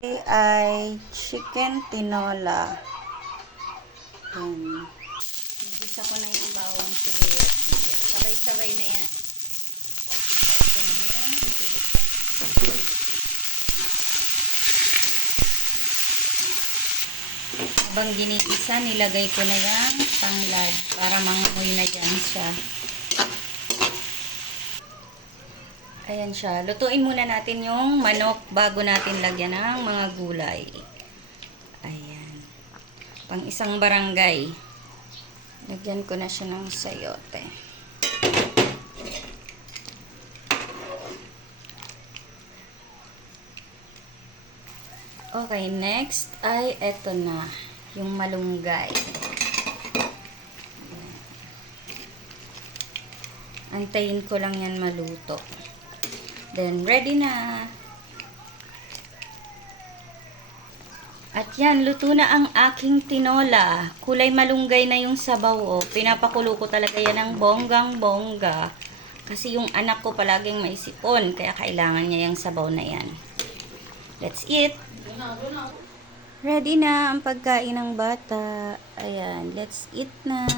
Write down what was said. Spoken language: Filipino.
Ay chicken tinola. Yan. Gisa ko na yung bawang sibuyas. Sabay-sabay na yan. Ito na yan. Habang ginigisa, nilagay ko na yung tanglad para mangamoy na dyan siya. Ayan siya. Lutuin muna natin yung manok bago natin lagyan ng mga gulay. Ayan. Pang isang barangay. Lagyan ko na siya ng sayote. Okay, next ay eto na. Yung malunggay. Antayin ko lang yan maluto. Then, ready na. At yan, luto na ang aking tinola. Kulay malunggay na yung sabaw. Oh. Pinapakulo ko talaga yan ng bonggang-bongga. Kasi yung anak ko palaging may sipon. Kaya kailangan niya yung sabaw na yan. Let's eat. Ready na ang pagkain ng bata. Ayan, let's eat na.